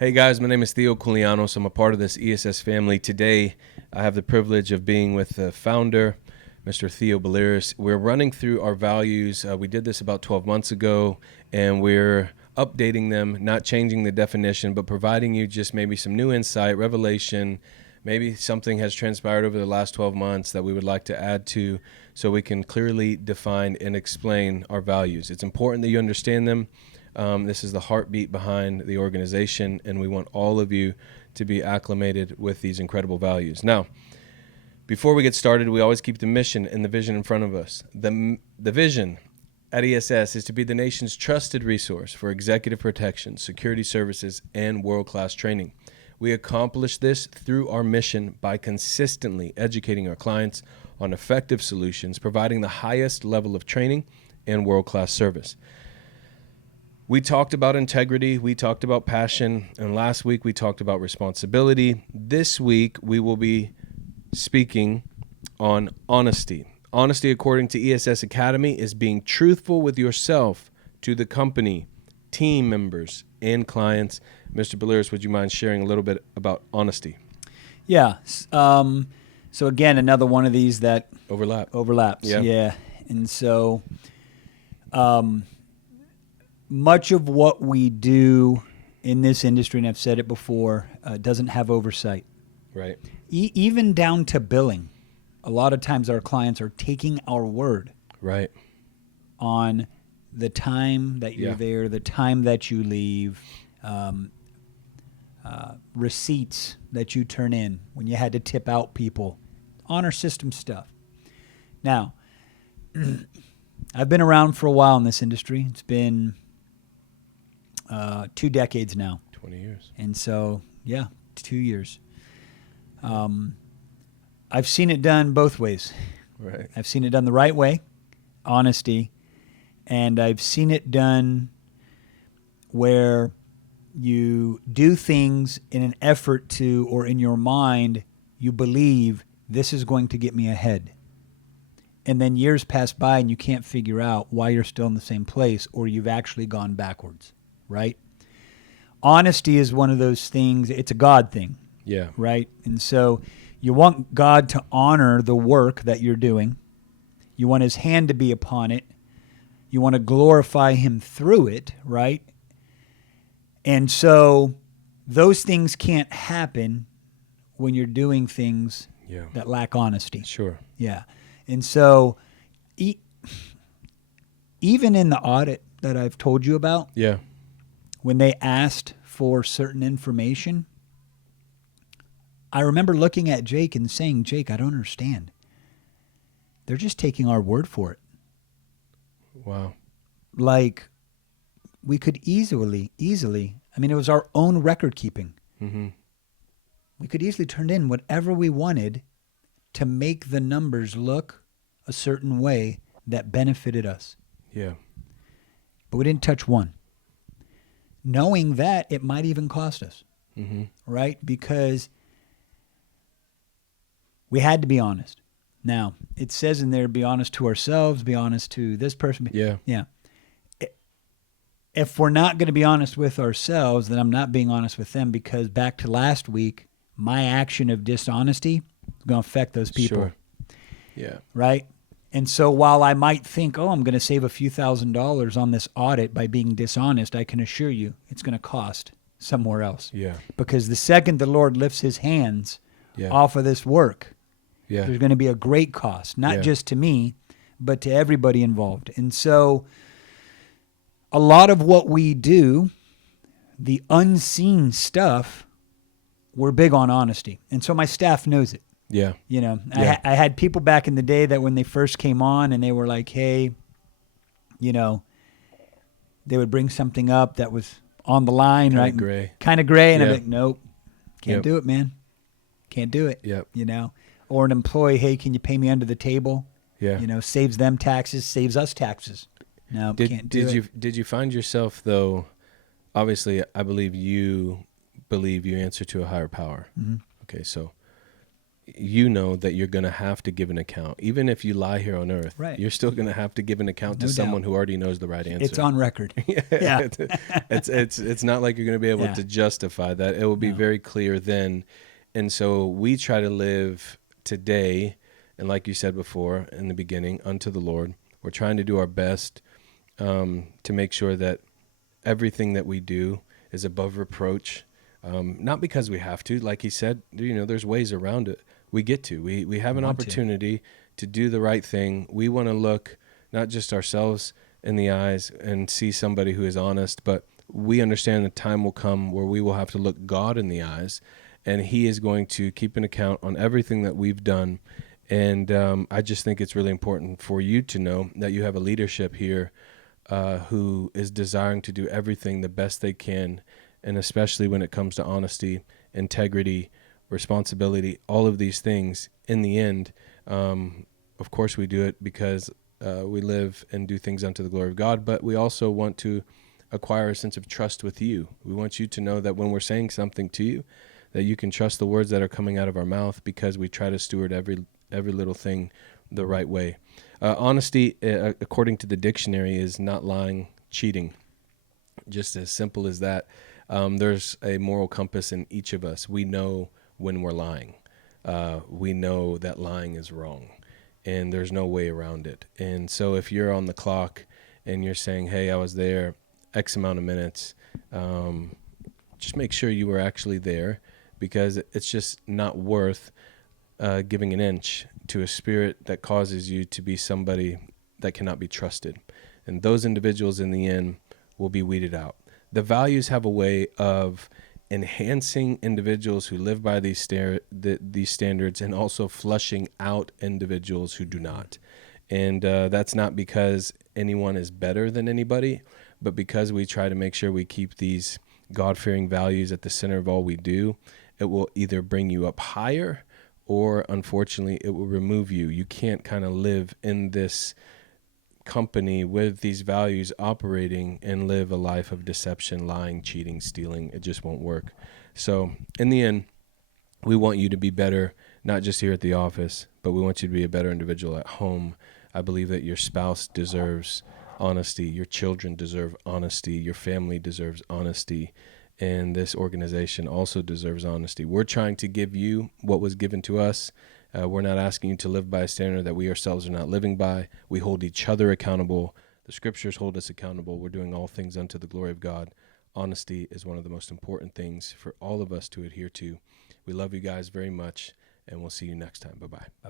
Hey guys, my name is Theo Culianos. I'm a part of this ESS family. Today, I have the privilege of being with the founder, Mr. Theo Balearis. We're running through our values. We did this about 12 months ago, and we're updating them, not changing the definition, but providing you just maybe some new insight, revelation. Maybe something has transpired over the last 12 months that we would like to add to so we can clearly define and explain our values. It's important that you understand them. This is the heartbeat behind the organization, and we want all of you to be acclimated with these incredible values. Now, before we get started, we always keep the mission and the vision in front of us. The vision at ESS is to be the nation's trusted resource for executive protection, security services, and world-class training. We accomplish this through our mission by consistently educating our clients on effective solutions, providing the highest level of training and world-class service. We talked about integrity, we talked about passion, and last week we talked about responsibility. This week we will be speaking on honesty. Honesty, according to ESS Academy, is being truthful with yourself to the company, team members, and clients. Mr. Balearis, would you mind sharing a little bit about honesty? Yeah. So again, another one of these that overlaps. Yeah. And so much of what we do in this industry, and I've said it before, doesn't have oversight. Right. Even down to billing. A lot of times our clients are taking our word right on the time that you're there, the time that you leave, receipts that you turn in when you had to tip out people, honor system stuff. Now, I've been around for a while in this industry. It's been 2 decades now. 20 years. And so, 2 years. I've seen it done both ways. Right. I've seen it done the right way, honesty, and I've seen it done where you do things in an effort to, or in your mind, you believe this is going to get me ahead. And then years pass by and you can't figure out why you're still in the same place or you've actually gone backwards, right? Honesty is one of those things, it's a God thing. Yeah. Right? And so you want God to honor the work that you're doing. You want his hand to be upon it. You want to glorify him through it, right? And so those things can't happen when you're doing things that lack honesty. Sure. Yeah. And so even in the audit that I've told you about, when they asked for certain information, I remember looking at Jake and saying, Jake, I don't understand. They're just taking our word for it. Wow. Like, we could easily, I mean, it was our own record keeping. Mm-hmm. We could easily turn in whatever we wanted to make the numbers look a certain way that benefited us. Yeah. But we didn't touch one. Knowing that it might even cost us. Mm-hmm. Right? Because we had to be honest. Now, it says in there, be honest to ourselves, be honest to this person. Yeah. If we're not going to be honest with ourselves, then I'm not being honest with them, because back to last week, my action of dishonesty is going to affect those people. Sure. Yeah. Right? And so while I might think, I'm going to save a few $1,000s on this audit by being dishonest, I can assure you it's going to cost somewhere else. Yeah. Because the second the Lord lifts his hands off of this work, there's going to be a great cost, not just to me, but to everybody involved. And so a lot of what we do, the unseen stuff, we're big on honesty. And so my staff knows it. Yeah. You know, I had people back in the day that when they first came on and they were like, hey, you know, they would bring something up that was on the line, right? Kind of gray. And I'm like, nope, can't do it, man. Can't do it. Yep. You know, or an employee, hey, can you pay me under the table? Yeah. You know, saves them taxes, saves us taxes. No, can't do it. Did you find yourself, though, obviously, I believe you answer to a higher power. Mm-hmm. Okay, so you know that you're going to have to give an account. Even if you lie here on earth, Right. you're still going to have to give an account No to someone doubt. who already knows the right answer. It's on record. Yeah. Yeah. It's not like you're going to be able Yeah. to justify that. It will be No. very clear then. And so we try to live today, and like you said before in the beginning, unto the Lord. We're trying to do our best to make sure that everything that we do is above reproach. Not because we have to, like he said, there's ways around it. We get to. We have an opportunity to do the right thing. We want to look not just ourselves in the eyes and see somebody who is honest, but we understand the time will come where we will have to look God in the eyes, and he is going to keep an account on everything that we've done. And I just think it's really important for you to know that you have a leadership here who is desiring to do everything the best they can, and especially when it comes to honesty, integrity, responsibility, all of these things. In the end, of course we do it because we live and do things unto the glory of God, but we also want to acquire a sense of trust with you. We want you to know that when we're saying something to you, that you can trust the words that are coming out of our mouth, because we try to steward every little thing the right way. Honesty, according to the dictionary, is not lying, cheating. Just as simple as that. There's a moral compass in each of us. We know when we're lying. We know that lying is wrong, and there's no way around it. And so if you're on the clock and you're saying, hey, I was there X amount of minutes, just make sure you were actually there, because it's just not worth giving an inch to a spirit that causes you to be somebody that cannot be trusted. And those individuals in the end will be weeded out. The values have a way of enhancing individuals who live by these standards, and also flushing out individuals who do not. And that's not because anyone is better than anybody, but because we try to make sure we keep these God-fearing values at the center of all we do. It will either bring you up higher, or unfortunately it will remove you. You can't kind of live in this company with these values operating and live a life of deception, lying, cheating, stealing. It just won't work. So in the end, we want you to be better, not just here at the office, but we want you to be a better individual at home. I believe that your spouse deserves honesty. Your children deserve honesty. Your family deserves honesty. And this organization also deserves honesty. We're trying to give you what was given to us. We're not asking you to live by a standard that we ourselves are not living by. We hold each other accountable. The scriptures hold us accountable. We're doing all things unto the glory of God. Honesty is one of the most important things for all of us to adhere to. We love you guys very much, and we'll see you next time. Bye-bye. Bye-bye.